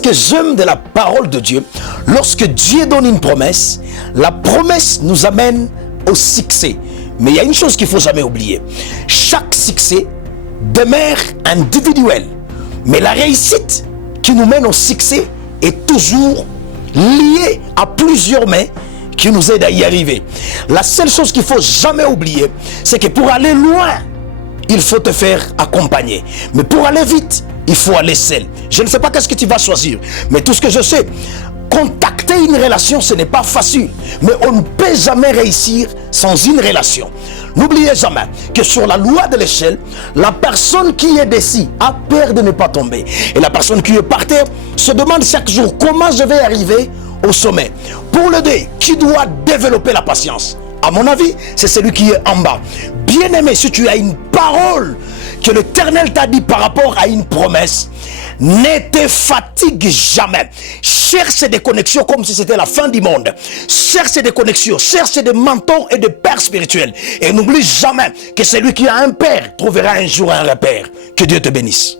ce que j'aime de la parole de Dieu, lorsque Dieu donne une promesse, la promesse nous amène au succès. Mais il y a une chose qu'il ne faut jamais oublier. Chaque succès demeure individuel. Mais la réussite qui nous mène au succès est toujours liée à plusieurs mains qui nous aident à y arriver. La seule chose qu'il ne faut jamais oublier, c'est que pour aller loin, il faut te faire accompagner. Mais pour aller vite, il faut aller seul. Je ne sais pas qu'est-ce que tu vas choisir, mais tout ce que je sais, contacter une relation, ce n'est pas facile. Mais on ne peut jamais réussir sans une relation. N'oubliez jamais que sur la loi de l'échelle, la personne qui est dessus a peur de ne pas tomber. Et la personne qui est par terre se demande chaque jour comment je vais arriver au sommet. Pour le dé, qui doit développer la patience? À mon avis, c'est celui qui est en bas. Bien-aimé, si tu as une parole que l'Éternel t'a dit par rapport à une promesse, ne te fatigue jamais. Cherche des connexions comme si c'était la fin du monde. Cherche des connexions, cherche des mentors et des pères spirituels. Et n'oublie jamais que celui qui a un père trouvera un jour un repère. Que Dieu te bénisse.